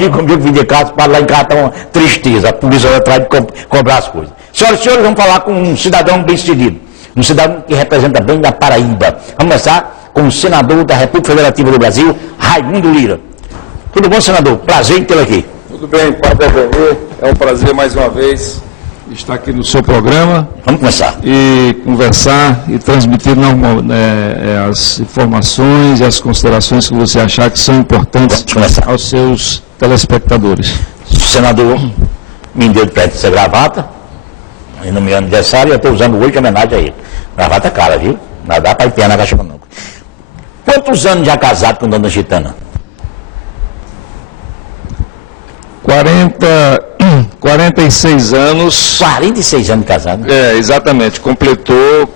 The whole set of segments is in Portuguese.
amigo meu que vinha de casa, para lá em casa, tá uma tristeza, a polícia vai atrás de cobrar as coisas. Senhoras e senhores, vamos falar com um cidadão bem sucedido, um cidadão que representa bem a Paraíba. Vamos começar com o senador da República Federativa do Brasil, Raimundo Lira. Tudo bom, senador? Prazer em tê-lo aqui. Tudo bem, Padre Ademir. É um prazer mais uma vez estar aqui no seu programa. Vamos começar. E conversar e transmitir as informações e as considerações que você achar que são importantes aos seus telespectadores. O senador me deu de presente essa gravata, e no meu aniversário eu estou usando hoje em homenagem a ele. Gravata cara, viu? Não dá para enfiar na caixa não. Quantos anos já casado com Dona Gitana? 46 anos. 46 anos de casado? É, exatamente. Completou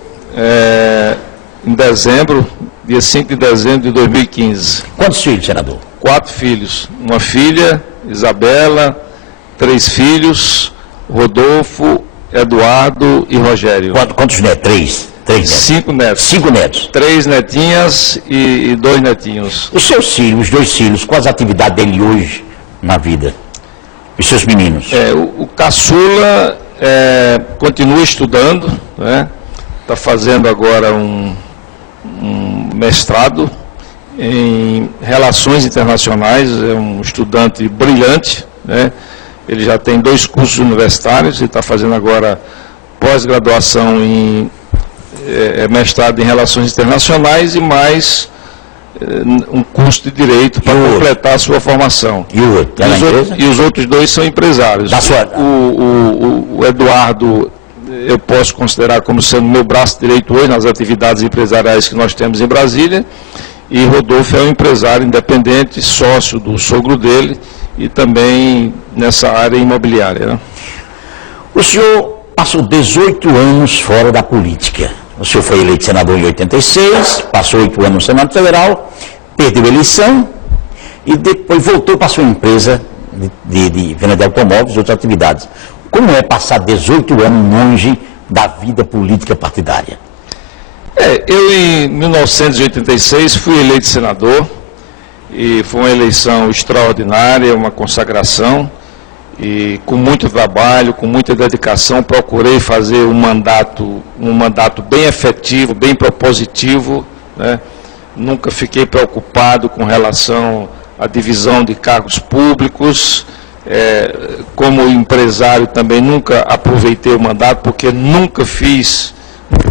em dezembro, dia 5 de dezembro de 2015. Quantos filhos, senador? 4 filhos. Uma filha, Isabela, 3 filhos, Rodolfo, Eduardo e Rogério. Quantos netos? 3 netos. 5 netos. 5 netos. 3 netinhas e 2 netinhos. Os seus filhos, os 2 filhos, quais as atividades dele hoje na vida? Os seus meninos? O caçula continua estudando, né? Está fazendo agora um mestrado em Relações Internacionais, é um estudante brilhante, né? Ele já tem 2 cursos universitários e está fazendo agora pós-graduação em mestrado em Relações Internacionais e mais um curso de Direito para completar a sua formação. E o outro? E os outros 2 são empresários. O Eduardo eu posso considerar como sendo meu braço direito hoje nas atividades empresariais que nós temos em Brasília, e Rodolfo é um empresário independente, sócio do sogro dele e também nessa área imobiliária, né? O senhor passou 18 anos fora da política. O senhor foi eleito senador em 86, passou 8 anos no Senado Federal, perdeu a eleição e depois voltou para a sua empresa de venda de automóveis e outras atividades. Como é passar 18 anos longe da vida política partidária? Eu em 1986 fui eleito senador e foi uma eleição extraordinária, uma consagração. E com muito trabalho, com muita dedicação, procurei fazer um mandato bem efetivo, bem propositivo, né? Nunca fiquei preocupado com relação à divisão de cargos públicos. Como empresário também nunca aproveitei o mandato, porque nunca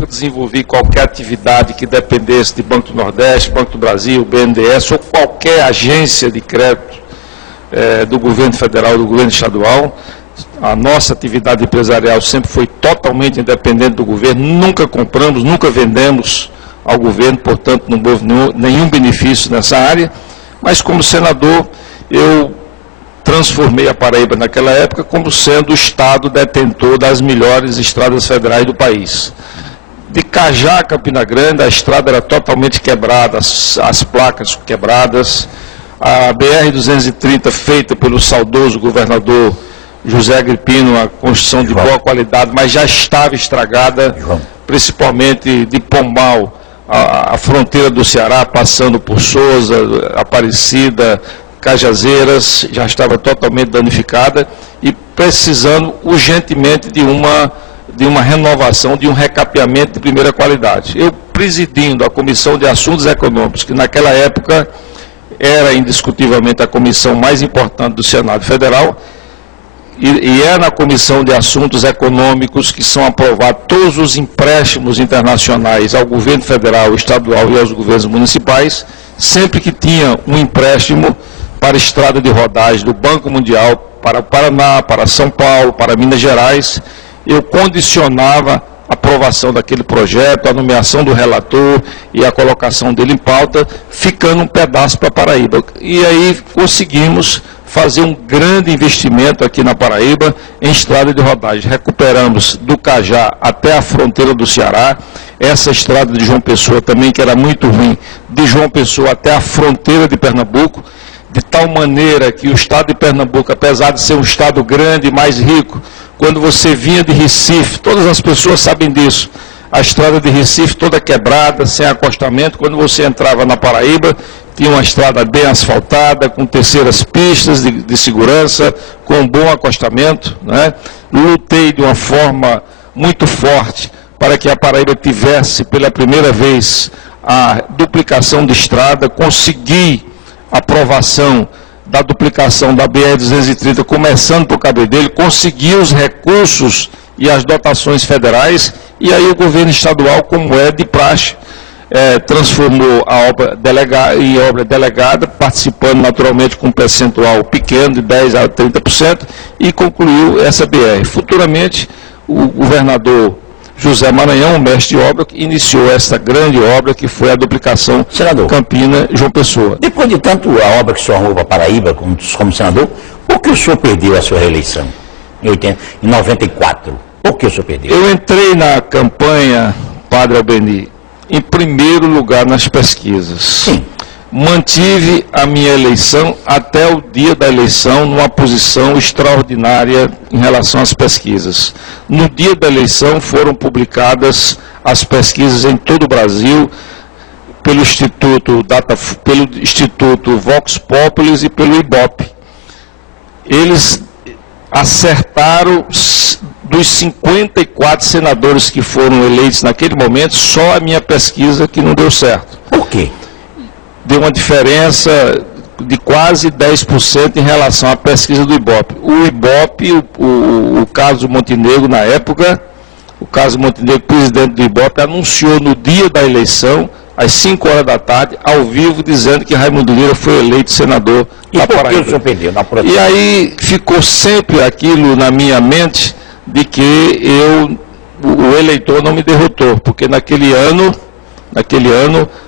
desenvolvi qualquer atividade que dependesse de Banco do Nordeste, Banco do Brasil, BNDES ou qualquer agência de crédito do governo federal, do governo estadual. A nossa atividade empresarial sempre foi totalmente independente do governo, nunca compramos, nunca vendemos ao governo, portanto não houve nenhum benefício nessa área, mas como senador eu transformei a Paraíba naquela época como sendo o estado detentor das melhores estradas federais do país. De Cajá a Campina Grande, a estrada era totalmente quebrada, as placas quebradas. A BR-230, feita pelo saudoso governador José Agripino, a construção de boa qualidade, mas já estava estragada, principalmente de Pombal, a fronteira do Ceará, passando por Souza, Aparecida, Cajazeiras, já estava totalmente danificada e precisando urgentemente de uma renovação, de um recapeamento de primeira qualidade. Eu, presidindo a Comissão de Assuntos Econômicos, que naquela época era indiscutivelmente a comissão mais importante do Senado Federal, e é na Comissão de Assuntos Econômicos que são aprovados todos os empréstimos internacionais ao governo federal, estadual e aos governos municipais. Sempre que tinha um empréstimo para estrada de rodagem do Banco Mundial, para o Paraná, para São Paulo, para Minas Gerais, eu condicionava a aprovação daquele projeto, a nomeação do relator e a colocação dele em pauta, ficando um pedaço para a Paraíba. E aí conseguimos fazer um grande investimento aqui na Paraíba em estrada de rodagem. Recuperamos do Cajá até a fronteira do Ceará, essa estrada de João Pessoa também, que era muito ruim, de João Pessoa até a fronteira de Pernambuco, de tal maneira que o estado de Pernambuco, apesar de ser um estado grande e mais rico, quando você vinha de Recife, todas as pessoas sabem disso, a estrada de Recife toda quebrada, sem acostamento, quando você entrava na Paraíba, tinha uma estrada bem asfaltada, com terceiras pistas de segurança, com um bom acostamento, né? Lutei de uma forma muito forte para que a Paraíba tivesse pela primeira vez a duplicação de estrada, consegui a aprovação da duplicação da BR-230, começando por Cabedelo, consegui os recursos e as dotações federais, e aí o governo estadual, como é de praxe, transformou a obra em obra delegada, participando naturalmente com um percentual pequeno, de 10% a 30%, e concluiu essa BR. Futuramente, o governador José Maranhão, o mestre de obra, iniciou essa grande obra que foi a duplicação Campina-João Pessoa. Depois de tanto a obra que o senhor arrumou para a Paraíba, como senador, por que o senhor perdeu a sua reeleição em 94? Por que o senhor perdeu? Eu entrei na campanha, Padre Albeni, em primeiro lugar nas pesquisas. Sim. Mantive a minha eleição até o dia da eleição numa posição extraordinária em relação às pesquisas. No dia da eleição foram publicadas as pesquisas em todo o Brasil, pelo Instituto Vox Populis e pelo IBOP. Eles acertaram, dos 54 senadores que foram eleitos naquele momento, só a minha pesquisa que não deu certo. Por quê? Deu uma diferença de quase 10% em relação à pesquisa do IBOP. O IBOP, o Carlos Montenegro, na época, o Carlos Montenegro, presidente do IBOP, anunciou no dia da eleição, às 5 horas da tarde, ao vivo, dizendo que Raimundo Lira foi eleito senador da Paraíba. E por que o senhor perdeu na proteção? E aí ficou sempre aquilo na minha mente de que o eleitor não me derrotou, porque naquele ano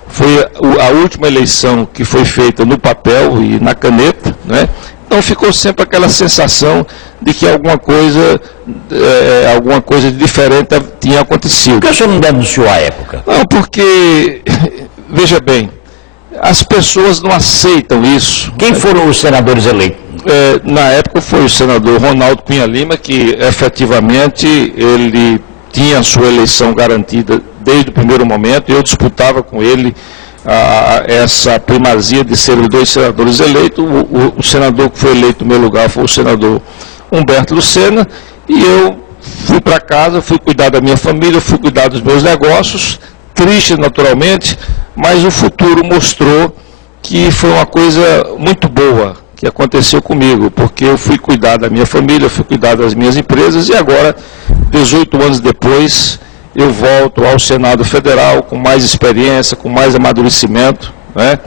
foi a última eleição que foi feita no papel e na caneta, né? Então ficou sempre aquela sensação de que alguma coisa de diferente tinha acontecido. Por que o senhor não denunciou à época? Não, porque, veja bem, as pessoas não aceitam isso. Quem foram os senadores eleitos? Na época foi o senador Ronaldo Cunha Lima, que efetivamente ele tinha a sua eleição garantida desde o primeiro momento. Eu disputava com ele essa primazia de ser os 2 senadores eleitos. O senador que foi eleito no meu lugar foi o senador Humberto Lucena, e eu fui para casa, fui cuidar da minha família, fui cuidar dos meus negócios, triste naturalmente, mas o futuro mostrou que foi uma coisa muito boa que aconteceu comigo, porque eu fui cuidar da minha família, fui cuidar das minhas empresas, e agora, 18 anos depois, eu volto ao Senado Federal com mais experiência, com mais amadurecimento, né?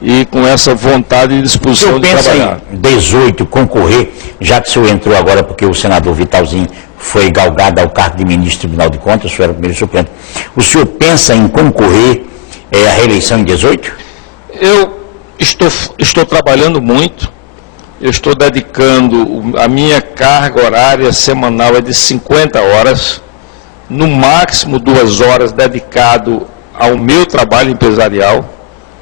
E com essa vontade e disposição de trabalhar. Em 18 concorrer, já que o senhor entrou agora porque o senador Vitalzinho foi galgado ao cargo de ministro do Tribunal de Contas, o senhor era o primeiro suplente. O senhor pensa em concorrer à reeleição em 18? Eu estou trabalhando muito, eu estou dedicando, a minha carga horária semanal é de 50 horas, no máximo 2 horas dedicado ao meu trabalho empresarial.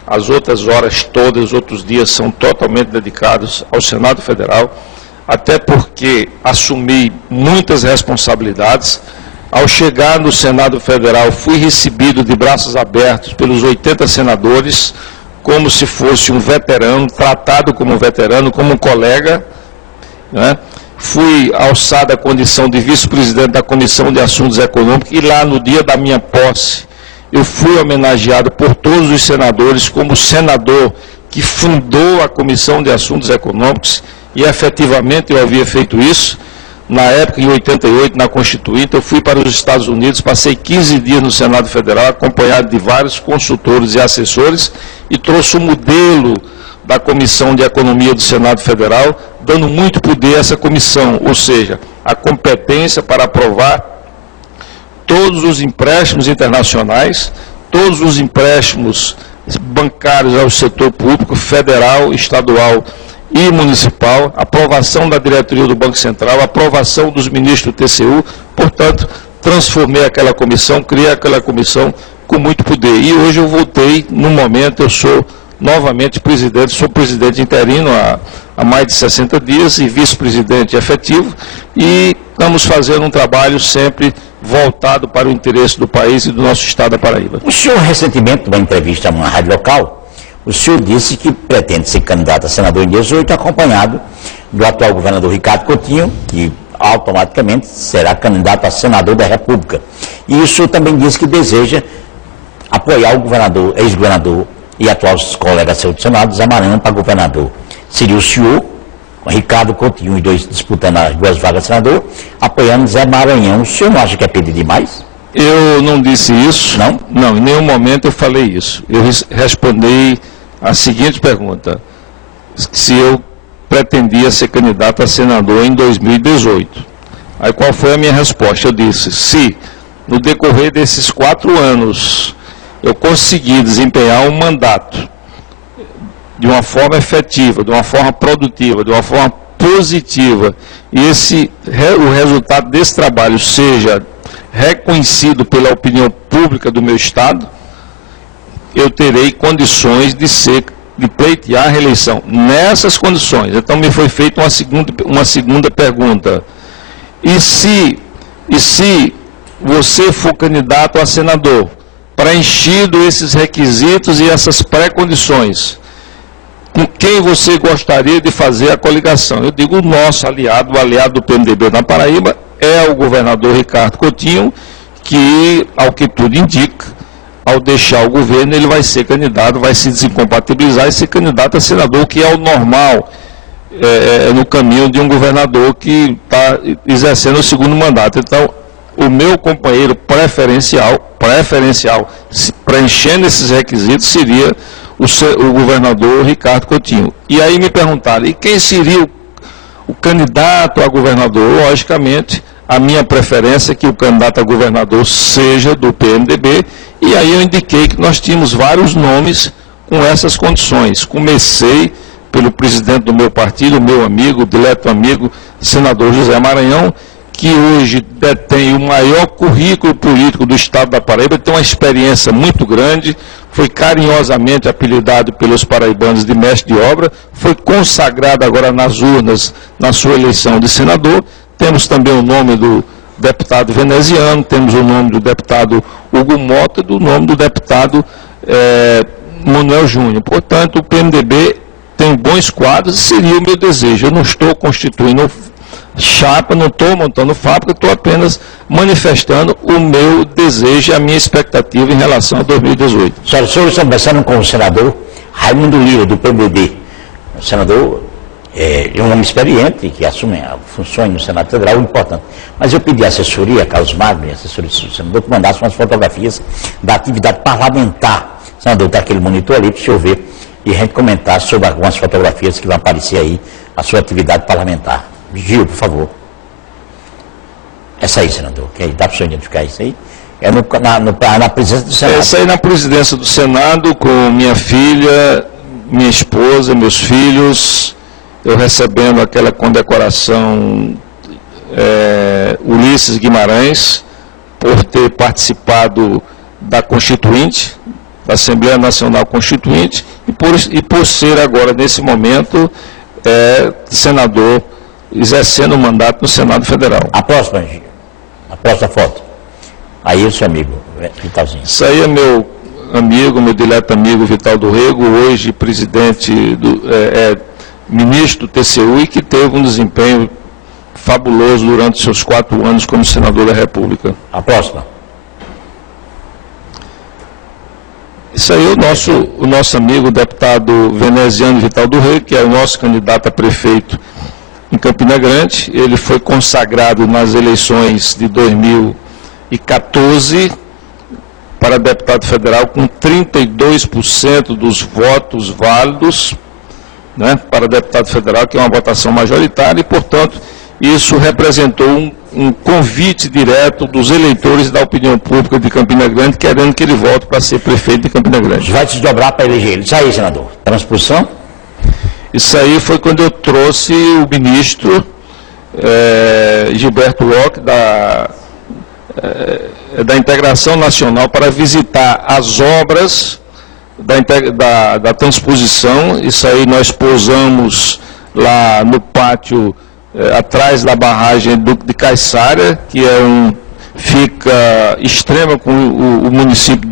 As outras horas todas, os outros dias são totalmente dedicados ao Senado Federal, até porque assumi muitas responsabilidades. Ao chegar no Senado Federal, fui recebido de braços abertos pelos 80 senadores, como se fosse um veterano, tratado como um veterano, como um colega, né? Fui alçado à condição de vice-presidente da Comissão de Assuntos Econômicos, e lá no dia da minha posse, eu fui homenageado por todos os senadores como senador que fundou a Comissão de Assuntos Econômicos, e efetivamente eu havia feito isso. Na época, em 88, na Constituinte, eu fui para os Estados Unidos, passei 15 dias no Senado Federal, acompanhado de vários consultores e assessores, e trouxe o modelo da Comissão de Economia do Senado Federal, dando muito poder a essa comissão, ou seja, a competência para aprovar todos os empréstimos internacionais, todos os empréstimos bancários ao setor público, federal, estadual e municipal, aprovação da diretoria do Banco Central, aprovação dos ministros do TCU. Portanto, transformei aquela comissão, criei aquela comissão com muito poder. E hoje eu voltei, no momento eu sou novamente presidente, sou presidente interino há mais de 60 dias e vice-presidente efetivo, e estamos fazendo um trabalho sempre voltado para o interesse do país e do nosso estado da Paraíba. O senhor, recentemente, numa entrevista a uma rádio local, o senhor disse que pretende ser candidato a senador em 2018, acompanhado do atual governador Ricardo Coutinho, que automaticamente será candidato a senador da República. E o senhor também disse que deseja apoiar o governador, ex-governador e atual colega seu do Senado, Zé Maranhão, para governador. Seria o senhor, Ricardo Coutinho, os dois disputando as 2 vagas de senador, apoiando Zé Maranhão. O senhor não acha que é pedir demais? Eu não disse isso. Não? Não, em nenhum momento eu falei isso. Eu respondi a seguinte pergunta: se eu pretendia ser candidato a senador em 2018. Aí qual foi a minha resposta? Eu disse: se no decorrer desses 4 anos eu conseguir desempenhar um mandato de uma forma efetiva, de uma forma produtiva, de uma forma positiva, e o resultado desse trabalho seja reconhecido pela opinião pública do meu Estado, eu terei condições de pleitear a reeleição nessas condições. Então me foi feita uma segunda pergunta: e se você for candidato a senador, preenchido esses requisitos e essas pré-condições, com quem você gostaria de fazer a coligação? Eu digo: o nosso aliado, o aliado do PMDB na Paraíba, é o governador Ricardo Coutinho, que, ao que tudo indica, ao deixar o governo, ele vai ser candidato, vai se desincompatibilizar e ser candidato a senador, que é o normal no caminho de um governador que está exercendo o 2º mandato. Então, o meu companheiro preferencial, preenchendo esses requisitos, seria o governador Ricardo Coutinho. E aí me perguntaram: e quem seria o candidato a governador? Logicamente, a minha preferência é que o candidato a governador seja do PMDB, e aí eu indiquei que nós tínhamos vários nomes com essas condições. Comecei pelo presidente do meu partido, meu amigo, dileto amigo, senador José Maranhão, que hoje detém o maior currículo político do Estado da Paraíba, tem uma experiência muito grande, foi carinhosamente apelidado pelos paraibanos de mestre de obra, foi consagrado agora nas urnas na sua eleição de senador. Temos também o nome do deputado veneziano, temos o nome do deputado Hugo Mota e do nome do deputado Manuel Júnior. Portanto, o PMDB tem bons quadros e seria o meu desejo. Eu não estou constituindo chapa, não estou montando fábrica, estou apenas manifestando o meu desejo e a minha expectativa em relação a 2018. O senhor está conversando com o senador Raimundo Lira, do PMDB. O senador é um homem experiente, que assume funções no Senado Federal, importante. Mas eu pedi à assessoria, a Carlos Magno, assessoria do senador, que mandasse umas fotografias da atividade parlamentar. O senador está aquele monitor ali para o senhor ver e a gente comentar sobre algumas fotografias que vão aparecer aí, a sua atividade parlamentar. Gil, por favor. Essa aí, senador, que aí, dá para o senhor identificar isso aí? É na presidência do Senado. Essa aí na presidência do Senado, com minha filha, minha esposa, meus filhos, eu recebendo aquela condecoração Ulisses Guimarães, por ter participado da Constituinte, da Assembleia Nacional Constituinte, e por ser agora, nesse momento, senador, exercendo o mandato no Senado Federal. A próxima foto. Aí o seu amigo, Vitalzinho. Isso aí é meu amigo, meu dileto amigo Vital do Rego, hoje presidente ministro do TCU, e que teve um desempenho fabuloso durante seus 4 anos como senador da República. A próxima. Isso aí é o nosso amigo, o deputado veneziano Vital do Rego, que é o nosso candidato a prefeito em Campina Grande. Ele foi consagrado nas eleições de 2014 para deputado federal com 32% dos votos válidos, né, para deputado federal, que é uma votação majoritária, e, portanto, isso representou um convite direto dos eleitores da opinião pública de Campina Grande, querendo que ele volte para ser prefeito de Campina Grande. Vai se desdobrar para eleger ele. Isso aí, senador. Transposição? Isso aí foi quando eu trouxe o ministro Gilberto Locke, da Integração Nacional, para visitar as obras da transposição. Isso aí nós pousamos lá no pátio, atrás da barragem de Caiçara, que fica extrema com o município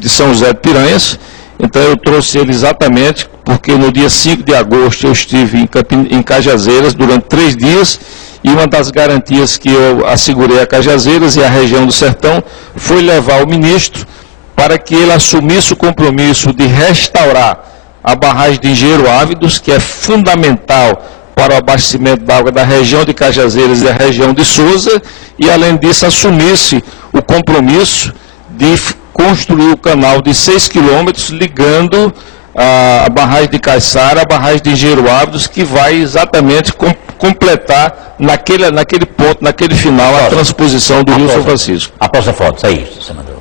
de São José de Piranhas. Então eu trouxe ele exatamente porque no dia 5 de agosto eu estive em Cajazeiras durante 3 dias, e uma das garantias que eu assegurei a Cajazeiras e à região do Sertão foi levar o ministro para que ele assumisse o compromisso de restaurar a barragem de Engenheiro Ávidos, que é fundamental para o abastecimento da água da região de Cajazeiras e da região de Sousa, e além disso assumisse o compromisso de construir o canal de 6 quilômetros ligando a barragem de Caiçara à barragem de Engenheiro Ávidos, que vai exatamente completar naquele ponto, naquele final, a transposição do Rio São Francisco. Após a foto, é isso, senador.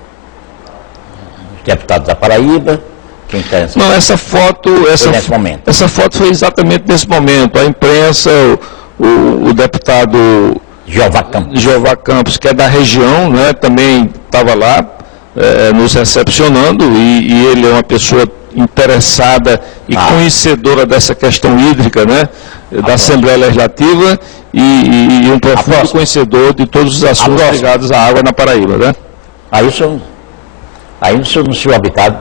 Os deputados da Paraíba, quem está nessa... Não, essa foto foi exatamente nesse momento. A imprensa, o deputado Jeová Campos, que é da região, né, também estava lá nos recepcionando, e ele é uma pessoa interessada e conhecedora dessa questão hídrica, né, da Assembleia Legislativa, e um profundo conhecedor de todos os assuntos ligados à água na Paraíba, né? Aí no seu habitado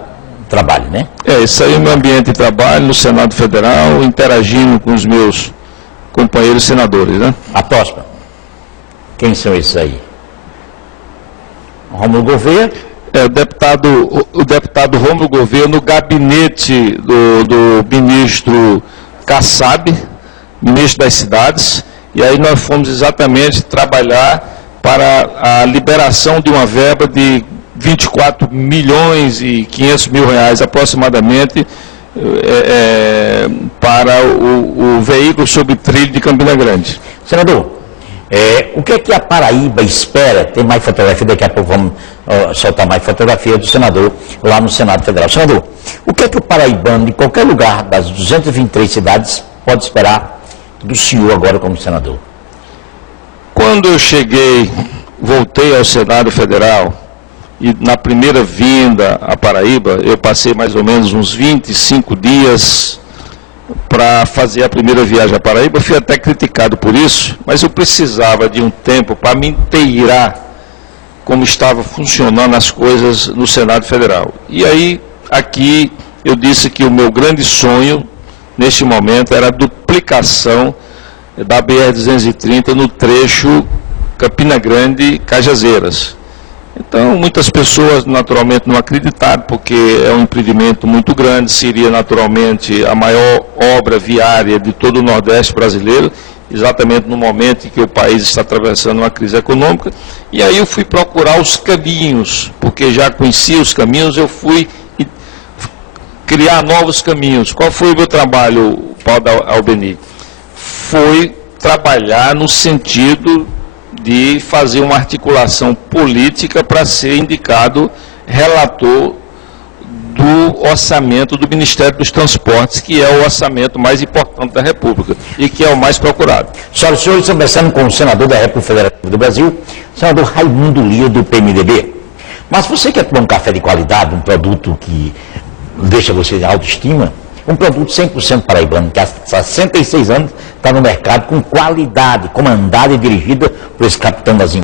trabalho, né? Isso aí é o meu ambiente de trabalho no Senado Federal, interagindo com os meus companheiros senadores, né? A próxima. Quem são esses aí? Rômulo Gouveia. O deputado Rômulo Gouveia, no gabinete do ministro Kassab, ministro das cidades, e aí nós fomos exatamente trabalhar para a liberação de uma verba de 24 milhões e 500 mil reais aproximadamente para o veículo sobre trilho de Campina Grande. Senador, o que é que a Paraíba espera? Tem mais fotografia, daqui a pouco vamos soltar mais fotografia do senador lá no Senado Federal. Senador, o que é que o paraibano de qualquer lugar das 223 cidades pode esperar do senhor agora como senador? Quando eu voltei ao Senado Federal, e na primeira vinda à Paraíba, eu passei mais ou menos uns 25 dias para fazer a primeira viagem à Paraíba. Fui até criticado por isso, mas eu precisava de um tempo para me inteirar como estava funcionando as coisas no Senado Federal. E aí, aqui, eu disse que o meu grande sonho, neste momento, era a duplicação da BR-230 no trecho Campina Grande-Cajazeiras. Então, muitas pessoas naturalmente não acreditaram, porque é um empreendimento muito grande, seria naturalmente a maior obra viária de todo o Nordeste brasileiro, exatamente no momento em que o país está atravessando uma crise econômica. E aí eu fui procurar os caminhos, porque já conhecia os caminhos, eu fui criar novos caminhos. Qual foi o meu trabalho, Paulo Albeni? Foi trabalhar no sentido de fazer uma articulação política para ser indicado relator do orçamento do Ministério dos Transportes, que é o orçamento mais importante da República e que é o mais procurado. Senhoras e senhores, começando com o senador da República Federativa do Brasil, senador Raimundo Lira, do PMDB. Mas você quer tomar um café de qualidade, um produto que deixa você de autoestima, um produto 100% paraibano, que há 66 anos está no mercado com qualidade, comandada e dirigida por esse capitão das empresas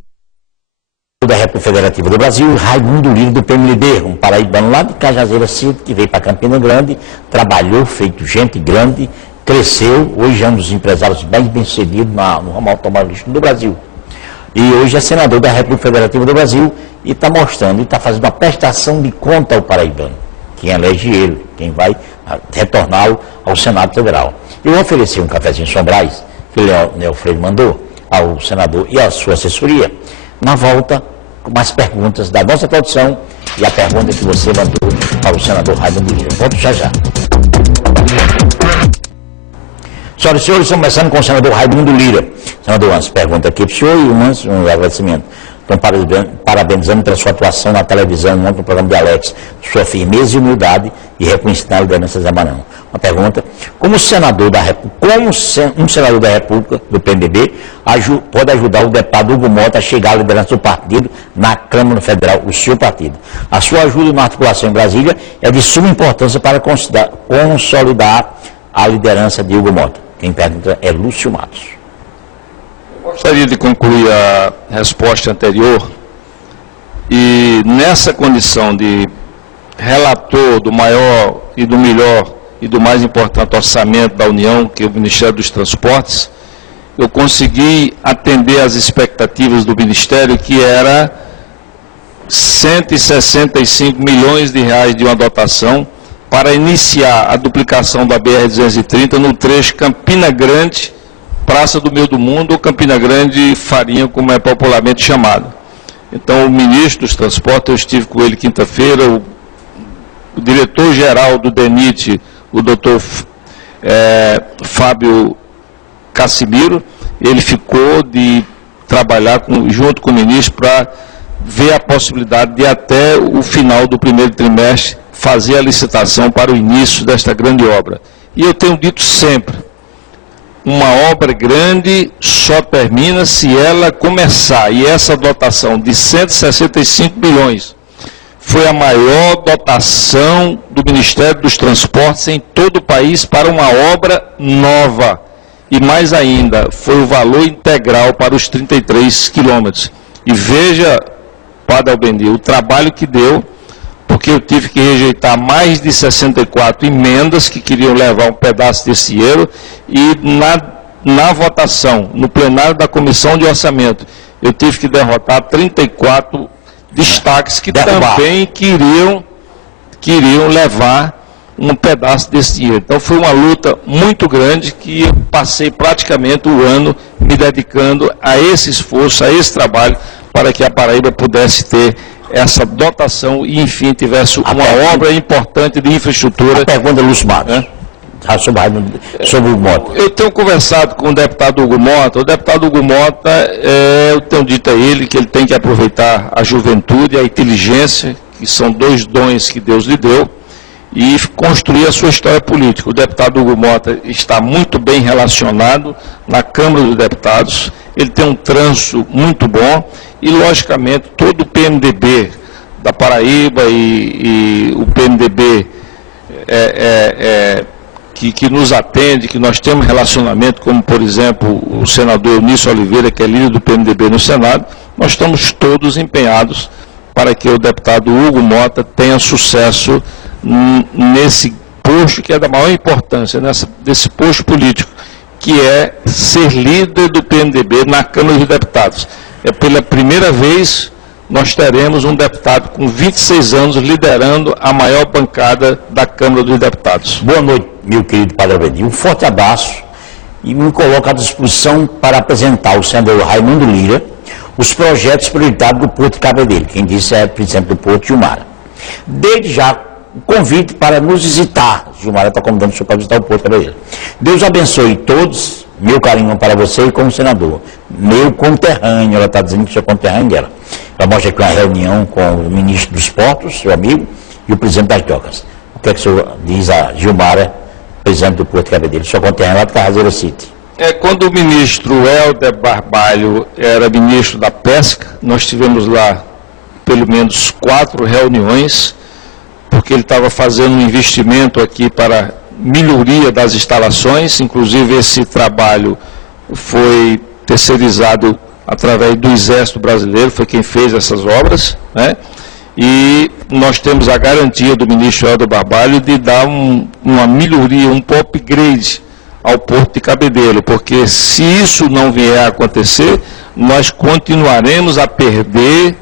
da República Federativa do Brasil, Raimundo Lira, do PMDB, um paraibano lá de Cajazeiras, que veio para Campina Grande, trabalhou, feito gente grande, cresceu, hoje é um dos empresários bem-sucedidos no ramo automobilístico do Brasil. E hoje é senador da República Federativa do Brasil e está mostrando, e está fazendo uma prestação de conta ao paraibano, quem elege ele, quem vai retorná-lo ao Senado Federal. Eu ofereci um cafezinho São Brás, que o Leonel Freire mandou ao senador e à sua assessoria, na volta com mais perguntas da nossa produção e a pergunta que você mandou para o senador Raimundo Lira. Volto já já. Senhoras e senhores, estamos começando com o senador Raimundo Lira. Senador, umas perguntas aqui para o senhor e um agradecimento. Então, parabenizando pela sua atuação na televisão, no programa de Alex, sua firmeza e humildade e reconhecendo a liderança Zé Maranhão. Uma pergunta, como senador da República, um senador da República, do PMDB, pode ajudar o deputado Hugo Mota a chegar à liderança do partido na Câmara Federal, o seu partido? A sua ajuda na articulação em Brasília é de suma importância para consolidar a liderança de Hugo Mota. Quem pergunta é Lúcio Matos. Gostaria de concluir a resposta anterior e nessa condição de relator do maior e do melhor e do mais importante orçamento da União, que é o Ministério dos Transportes, eu consegui atender às expectativas do Ministério, que era 165 milhões de reais de uma dotação para iniciar a duplicação da BR-230 no trecho Campina Grande, Praça do Meio do Mundo, ou Campina Grande Farinha, como é popularmente chamado. Então, o ministro dos Transportes, eu estive com ele quinta-feira, o diretor-geral do DENIT, o doutor Fábio Cassimiro, ele ficou de trabalhar junto com o ministro para ver a possibilidade de até o final do primeiro trimestre fazer a licitação para o início desta grande obra. E eu tenho dito sempre, uma obra grande só termina se ela começar, e essa dotação de 165 bilhões foi a maior dotação do Ministério dos Transportes em todo o país para uma obra nova. E mais ainda, foi o valor integral para os 33 quilômetros. E veja, Padre Albendir, o trabalho que deu, porque eu tive que rejeitar mais de 64 emendas que queriam levar um pedaço desse dinheiro, e na votação, no plenário da Comissão de Orçamento, eu tive que derrotar 34 destaques que também queriam levar um pedaço desse dinheiro. Então foi uma luta muito grande que eu passei praticamente o ano me dedicando a esse esforço, a esse trabalho, para que a Paraíba pudesse ter essa dotação e, enfim, tivesse uma obra importante de infraestrutura. A pergunta, Lúcio Matos, sobre o Mota. Eu tenho conversado com o deputado Hugo Mota. O deputado Hugo Mota, eu tenho dito a ele que ele tem que aproveitar a juventude e a inteligência, que são dois dons que Deus lhe deu, e construir a sua história política. O deputado Hugo Mota está muito bem relacionado na Câmara dos Deputados, ele tem um trânsito muito bom, e, logicamente, todo o PMDB da Paraíba e o PMDB que nos atende, que nós temos relacionamento, como, por exemplo, o senador Eunício Oliveira, que é líder do PMDB no Senado, nós estamos todos empenhados para que o deputado Hugo Mota tenha sucesso nesse posto que é da maior importância, desse posto político, que é ser líder do PMDB na Câmara dos Deputados. É pela primeira vez nós teremos um deputado com 26 anos liderando a maior bancada da Câmara dos Deputados. Boa noite, meu querido Padre Albendir. Um forte abraço e me coloco à disposição para apresentar ao senador Raimundo Lira os projetos prioritários do Porto de Cabedelo. Quem disse é o presidente do Porto, Gilmara. Desde já, o convite para nos visitar. Gilmara está convidando o senhor para visitar o Porto de Cabedelo. Deus abençoe todos. Meu carinho para você e como senador. Meu conterrâneo, ela está dizendo que sou conterrâneo dela. Ela mostra aqui uma reunião com o ministro dos Portos, seu amigo, e o presidente das Docas. O que é que o senhor diz a Gilmara, presidente do Porto de Cabedelo? Sou conterrâneo lá de Carrazeira City. Quando o ministro Helder Barbalho era ministro da Pesca, nós tivemos lá pelo menos 4 reuniões, porque ele estava fazendo um investimento aqui para melhoria das instalações, inclusive esse trabalho foi terceirizado através do Exército Brasileiro, foi quem fez essas obras, né? E nós temos a garantia do ministro Helder Barbalho de dar uma melhoria, um upgrade ao Porto de Cabedelo, porque se isso não vier a acontecer, nós continuaremos a perder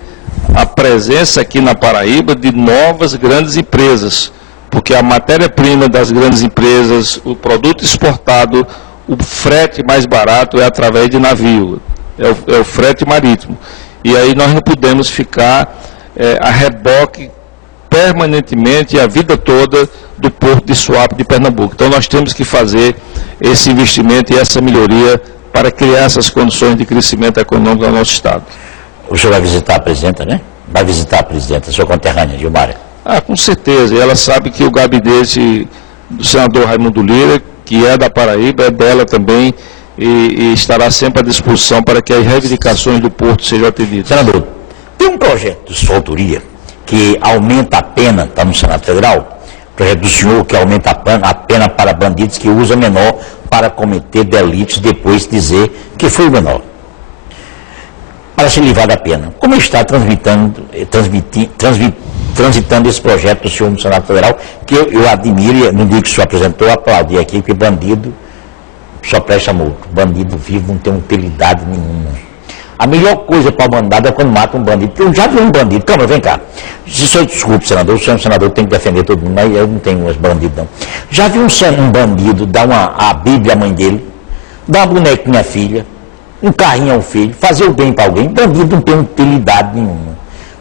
a presença aqui na Paraíba de novas grandes empresas, porque a matéria-prima das grandes empresas, o produto exportado, o frete mais barato é através de navio, é o frete marítimo. E aí nós não podemos ficar a reboque permanentemente a vida toda do Porto de Suape de Pernambuco. Então nós temos que fazer esse investimento e essa melhoria para criar essas condições de crescimento econômico no nosso Estado. O senhor vai visitar a presidenta, né? Vai visitar a presidenta, sua conterrânea, Gilmara. Com certeza, e ela sabe que o gabinete do senador Raimundo Lira, que é da Paraíba, é dela também, e estará sempre à disposição para que as reivindicações do Porto sejam atendidas. Senador, tem um projeto de sua autoria que aumenta a pena, está no Senado Federal, o projeto do senhor que aumenta a pena para bandidos que usam menor para cometer delitos, depois dizer que foi o menor. Para se livrar da pena. Como está transitando esse projeto do senhor no Senado Federal, que eu admiro, no dia que o senhor apresentou, eu aplaudi aqui, porque bandido só presta multa. Bandido vivo não tem utilidade nenhuma. A melhor coisa para o bandado é quando mata um bandido. Eu já vi um bandido. Câmara, vem cá. Se o senhor desculpe, senador, o senhor senador tem que defender todo mundo, mas eu não tenho mais bandido, não. Já vi um bandido dar a Bíblia à mãe dele, dar uma bonequinha à filha, um carrinho ao filho, fazer o bem para alguém. Bandido não tem utilidade nenhuma.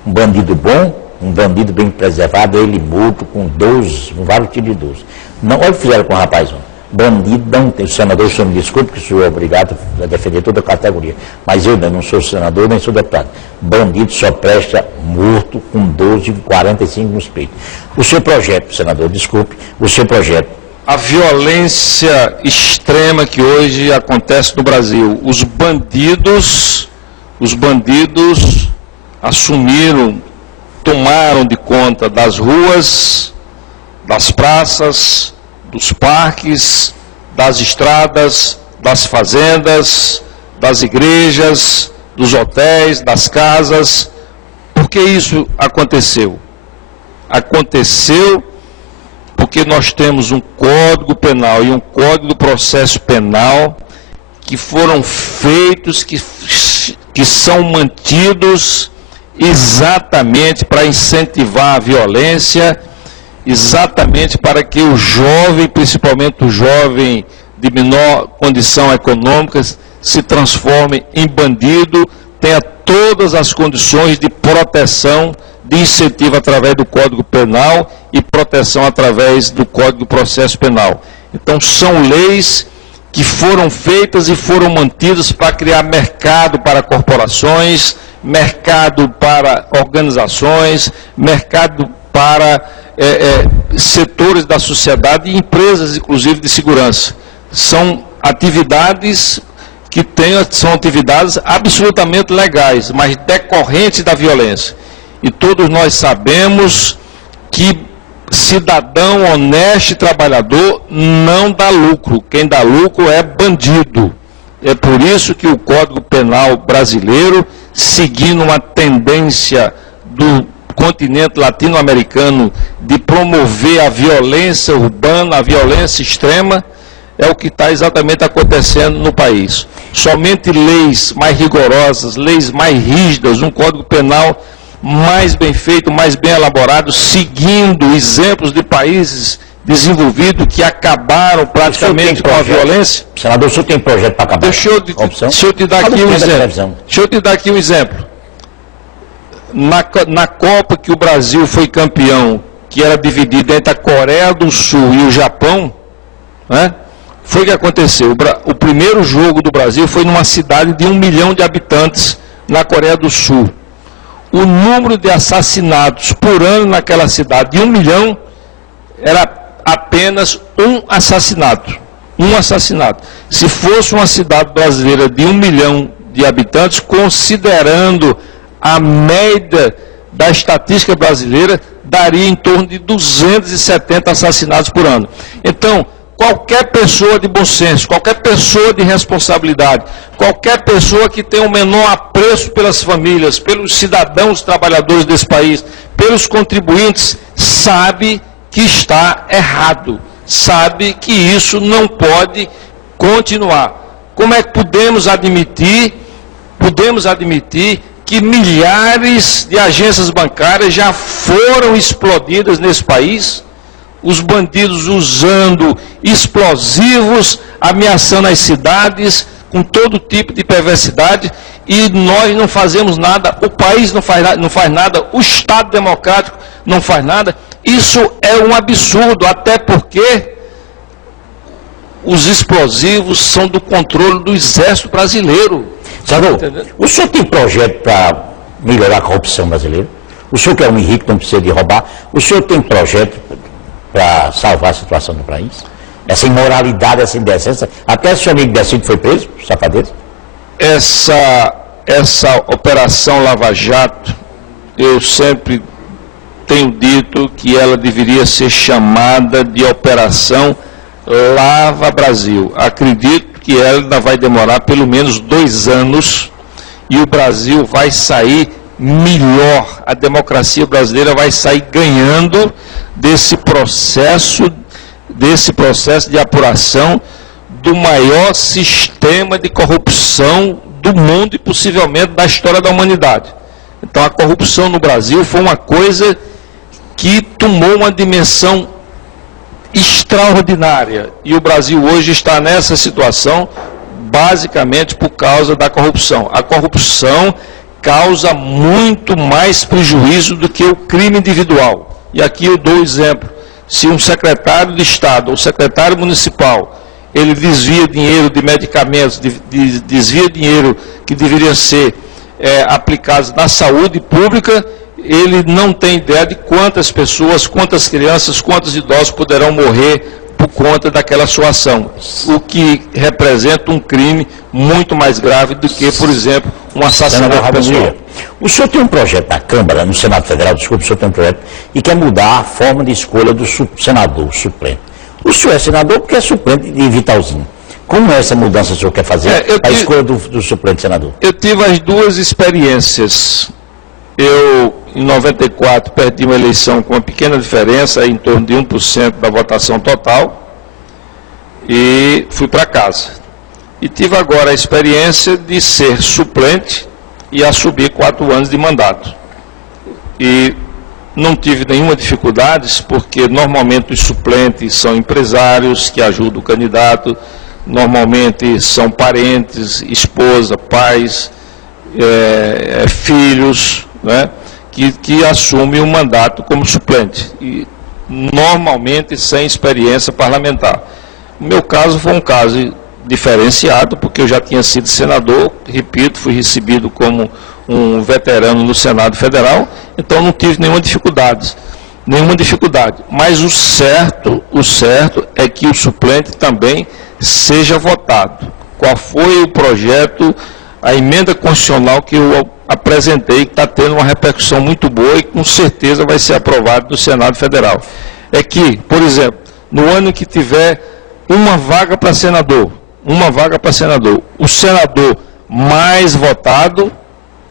Um bandido bom, um bandido bem preservado, ele morto com 12, com vários tipos de 12. Não, olha o que fizeram com o rapaz, bandido não tem. Senador, o senhor me desculpe, que o senhor é obrigado a defender toda a categoria. Mas eu não sou senador, nem sou deputado. Bandido só presta morto com 12, 45 nos peitos. O seu projeto, senador, desculpe, o seu projeto. A violência extrema que hoje acontece no Brasil. Os bandidos assumiram, tomaram de conta das ruas, das praças, dos parques, das estradas, das fazendas, das igrejas, dos hotéis, das casas. Por que isso aconteceu? Aconteceu porque nós temos um Código Penal e um Código do Processo Penal que foram feitos, que são mantidos exatamente para incentivar a violência, exatamente para que o jovem, principalmente o jovem de menor condição econômica, se transforme em bandido, tenha todas as condições de proteção, de incentivo através do Código Penal e proteção através do Código do Processo Penal. Então são leis que foram feitas e foram mantidas para criar mercado para corporações, mercado para organizações, mercado para setores da sociedade e empresas, inclusive, de segurança. São atividades são atividades absolutamente legais, mas decorrentes da violência. E todos nós sabemos que cidadão honesto e trabalhador não dá lucro. Quem dá lucro é bandido. É por isso que o Código Penal brasileiro, seguindo uma tendência do continente latino-americano de promover a violência urbana, a violência extrema, é o que está exatamente acontecendo no país. Somente leis mais rigorosas, leis mais rígidas, um Código Penal mais bem feito, mais bem elaborado, seguindo exemplos de países desenvolvidos que acabaram praticamente com a violência. Senador, o senhor tem projeto para acabar? Deixa eu te dar aqui um exemplo. Deixa eu te dar aqui um exemplo. Na Copa que o Brasil foi campeão, que era dividida entre a Coreia do Sul e o Japão, né? Foi o que aconteceu. O primeiro jogo do Brasil foi numa cidade de 1 milhão de habitantes na Coreia do Sul. O número de assassinatos por ano naquela cidade de 1 milhão era apenas um assassinato. Um assassinato. Se fosse uma cidade brasileira de 1 milhão de habitantes, considerando a média da estatística brasileira, daria em torno de 270 assassinatos por ano. Então, qualquer pessoa de bom senso, qualquer pessoa de responsabilidade, qualquer pessoa que tenha o menor apreço pelas famílias, pelos cidadãos trabalhadores desse país, pelos contribuintes, sabe que está errado, sabe que isso não pode continuar. Como é que podemos admitir que milhares de agências bancárias já foram explodidas nesse país? Os bandidos usando explosivos, ameaçando as cidades, com todo tipo de perversidade, e nós não fazemos nada, o país não faz nada, o Estado democrático não faz nada. Isso é um absurdo, até porque os explosivos são do controle do Exército Brasileiro. Senador, o senhor tem projeto para melhorar a corrupção brasileira? O senhor que é um rico, não precisa de roubar. O senhor tem projeto para salvar a situação do país? Essa imoralidade, essa indecência, até o seu amigo Decide foi preso, safadeza? Essa operação Lava Jato, eu sempre tenho dito que ela deveria ser chamada de Operação Lava Brasil. Acredito que ela ainda vai demorar pelo menos 2 anos e o Brasil vai sair melhor a democracia brasileira vai sair ganhando desse processo de apuração do maior sistema de corrupção do mundo e possivelmente da história da humanidade. Então a corrupção no Brasil foi uma coisa que tomou uma dimensão extraordinária, e o Brasil hoje está nessa situação basicamente por causa da corrupção. A corrupção causa muito mais prejuízo do que o crime individual. E aqui eu dou um exemplo. Se um secretário de Estado ou secretário municipal, ele desvia dinheiro de medicamentos, desvia dinheiro que deveria ser aplicados na saúde pública, ele não tem ideia de quantas pessoas, quantas crianças, quantos idosos poderão morrer por conta daquela sua ação, o que representa um crime muito mais grave do que, por exemplo, um assassinato pessoal. O senhor tem um projeto na Câmara, no Senado Federal, desculpe, o senhor tem um projeto, e quer mudar a forma de escolha do senador suplente. O senhor é senador porque é suplente de Vitalzinho. Como é essa mudança que o senhor quer fazer a escolha do suplente senador? Eu tive as duas experiências. Eu, em 94, perdi uma eleição com uma pequena diferença, em torno de 1% da votação total, e fui para casa. E tive agora a experiência de ser suplente e assumir 4 anos de mandato. E não tive nenhuma dificuldade, porque normalmente os suplentes são empresários que ajudam o candidato, normalmente são parentes, esposa, pais, filhos, né, que assumem o mandato como suplente, e normalmente sem experiência parlamentar. No meu caso foi um caso diferenciado, porque eu já tinha sido senador, repito, fui recebido como um veterano no Senado Federal, então não tive nenhuma dificuldade. Mas o certo é que o suplente também seja votado. Qual foi o projeto, a emenda constitucional que eu apresentei, que está tendo uma repercussão muito boa e com certeza vai ser aprovado no Senado Federal. É que, por exemplo, no ano que tiver uma vaga para senador, o senador mais votado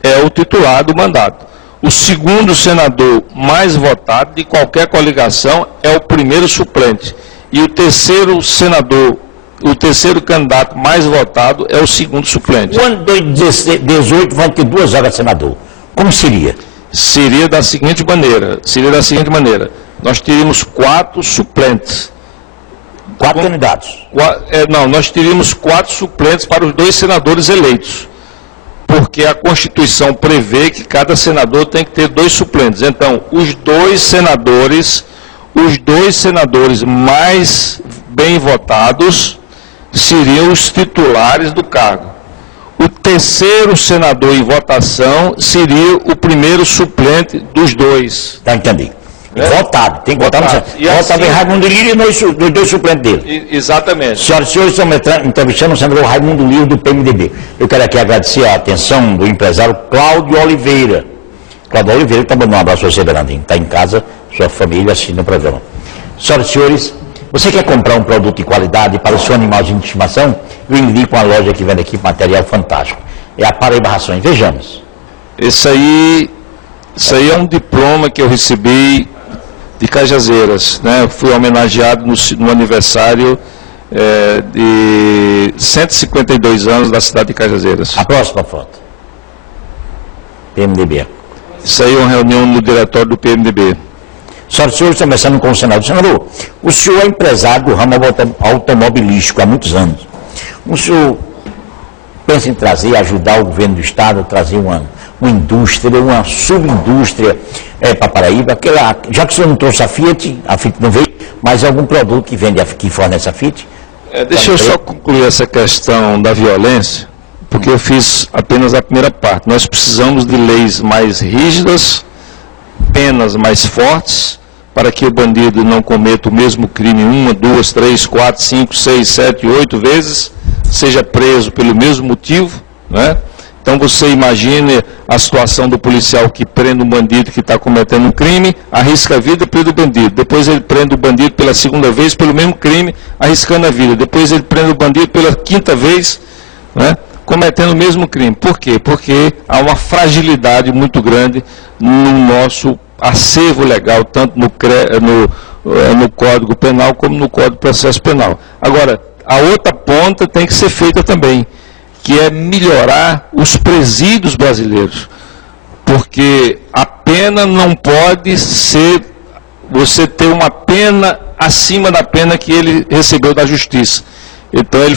é o titular do mandato. O segundo senador mais votado de qualquer coligação é o primeiro suplente. E o terceiro senador, o terceiro candidato mais votado é o segundo suplente. O ano de 2018 vai ter 2 vagas de senador. Como seria? Seria da seguinte maneira. Nós teríamos 4 suplentes. 4 candidatos? Não, nós teríamos 4 suplentes para os 2 senadores eleitos. Porque a Constituição prevê que cada senador tem que ter 2 suplentes. Então, os dois senadores mais bem votados seriam os titulares do cargo. O terceiro senador em votação seria o primeiro suplente dos 2. Tá, entendi. Votado, tem que votar no Senado. Vota bem Raimundo Lira e os 2 suplentes dele. Exatamente. Senhoras e senhores, estamos entrevistando o senador Raimundo Lira do PMDB. Eu quero aqui agradecer a atenção do empresário Cláudio Oliveira. Cláudio Oliveira está mandando um abraço a você, Bernardinho. Está em casa, sua família assistindo o programa. Senhoras e senhores, você quer comprar um produto de qualidade para o seu animalzinho de estimação? Eu indico uma loja que vende aqui material fantástico. É a Paraíba Rações. Vejamos. Isso aí é um diploma que eu recebi de Cajazeiras, né? Fui homenageado no aniversário de 152 anos da cidade de Cajazeiras. A próxima foto. PMDB. Isso aí é uma reunião no diretório do PMDB. Senhoras e senhores, começando com o senador. Senador, o senhor é empresário do ramo automobilístico há muitos anos. O senhor pensa em ajudar o governo do Estado a trazer uma indústria, uma subindústria para Paraíba, já que o senhor não trouxe a Fiat não veio, mas algum produto que fornece a Fiat? Deixa eu só concluir essa questão da violência, porque eu fiz apenas a primeira parte. Nós precisamos de leis mais rígidas, penas mais fortes, para que o bandido não cometa o mesmo crime 1, 2, 3, 4, 5, 6, 7, 8 vezes, seja preso pelo mesmo motivo, né? Então você imagine a situação do policial que prende um bandido que está cometendo um crime, arrisca a vida e prende o bandido. Depois ele prende o bandido pela segunda vez pelo mesmo crime, arriscando a vida. Depois ele prende o bandido pela 5ª vez, né? cometendo o mesmo crime. Por quê? Porque há uma fragilidade muito grande no nosso acervo legal, tanto no Código Penal como no Código de Processo Penal. Agora, a outra ponta tem que ser feita também, que é melhorar os presídios brasileiros, porque a pena não pode ser você ter uma pena acima da pena que ele recebeu da justiça. Então ele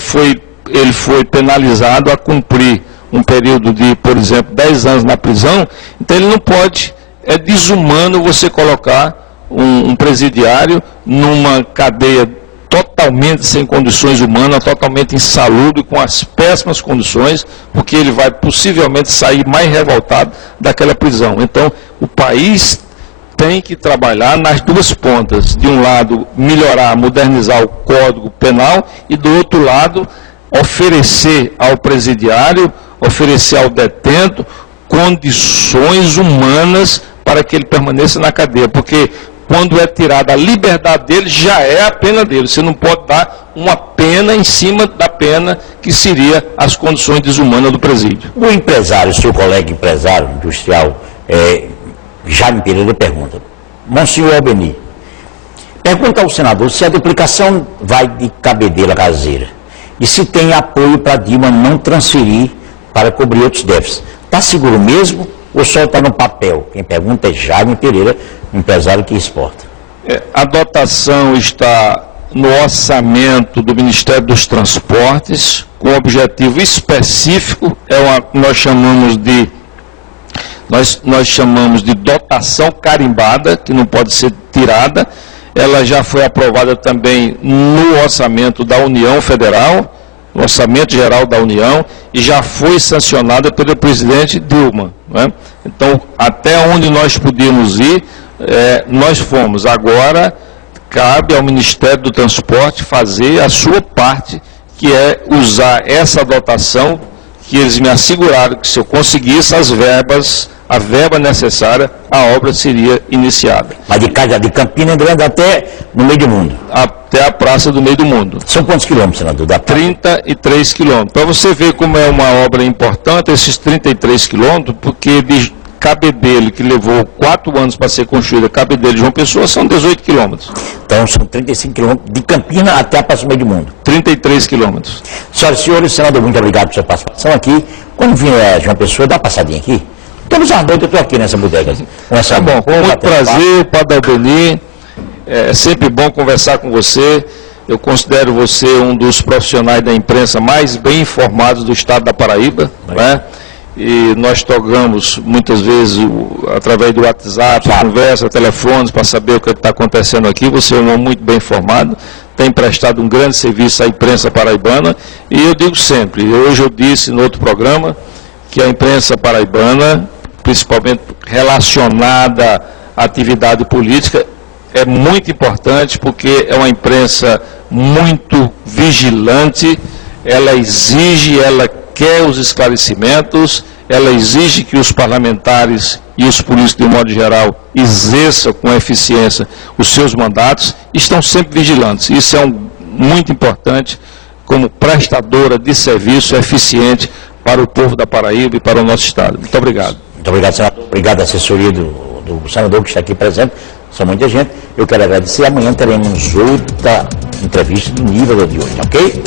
foi penalizado a cumprir um período de, por exemplo, 10 anos na prisão. Então ele não pode, é desumano você colocar um presidiário numa cadeia totalmente sem condições humanas, totalmente insalubre, com as péssimas condições, porque ele vai possivelmente sair mais revoltado daquela prisão. Então, o país tem que trabalhar nas duas pontas. De um lado, melhorar, modernizar o Código Penal, e do outro lado, oferecer ao presidiário, oferecer ao detento condições humanas para que ele permaneça na cadeia, porque quando é tirada a liberdade dele, já é a pena dele. Você não pode dar uma pena em cima da pena, que seria as condições desumanas do presídio. O empresário, seu colega empresário industrial, Jaime Pereira, pergunta: Monsenhor Albeni, pergunta ao senador se a duplicação vai de Cabedelo a Caseira e se tem apoio para Dilma não transferir para cobrir outros déficits. Está seguro mesmo ou só está no papel? Quem pergunta é Jaime Pereira, empresário que exporta. A dotação está no orçamento do Ministério dos Transportes, com objetivo específico, nós chamamos de dotação carimbada, que não pode ser tirada. Ela já foi aprovada também no orçamento da União Federal, no Orçamento Geral da União, e já foi sancionada pelo presidente Dilma, né? Então, até onde nós podíamos ir, nós fomos. Agora, cabe ao Ministério do Transporte fazer a sua parte, que é usar essa dotação, que eles me asseguraram que se eu conseguisse a verba necessária, a obra seria iniciada. Mas de Campina Grande até no meio do mundo? Até a Praça do Meio do Mundo. São quantos quilômetros, senador? 33 quilômetros. Para você ver como é uma obra importante, esses 33 quilômetros, porque de Cabedelo, que levou 4 anos para ser construída, Cabedelo de João Pessoa, são 18 quilômetros. Então são 35 quilômetros de Campina até a Praça do Meio do Mundo. 33 quilômetros. Senhoras e senhores, senador, muito obrigado por sua participação aqui. Quando vier João Pessoa, dá uma passadinha aqui. Todos os noites eu estou aqui nessa bodega. Tá bom, com muito prazer, Padre Albeni. É sempre bom conversar com você. Eu considero você um dos profissionais da imprensa mais bem informados do estado da Paraíba, né? E nós tocamos muitas vezes através do WhatsApp, conversa, telefones, para saber o que está acontecendo aqui. Você é um homem muito bem informado, tem prestado um grande serviço à imprensa paraibana, e eu digo sempre, hoje eu disse no outro programa, que a imprensa paraibana, principalmente relacionada à atividade política, é muito importante, porque é uma imprensa muito vigilante, ela exige, ela quer os esclarecimentos, ela exige que os parlamentares e os políticos, de um modo geral, exerçam com eficiência os seus mandatos, e estão sempre vigilantes. Isso é muito importante, como prestadora de serviço eficiente para o povo da Paraíba e para o nosso estado. Muito obrigado. Muito obrigado, senador. Obrigado à assessoria do senador que está aqui presente. São muita gente. Eu quero agradecer. Amanhã teremos outra entrevista do nível de hoje, ok?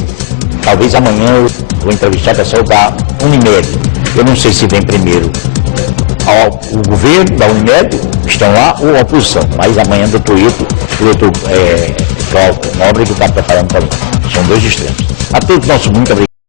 Talvez amanhã eu vou entrevistar o pessoal da Unimed. Eu não sei se vem primeiro o governo da Unimed, estão lá, ou a oposição. Mas amanhã o doutor Ito, o doutor Cláudio Nobre, que está preparando para mim. São dois extremos. A todos, nosso muito obrigado.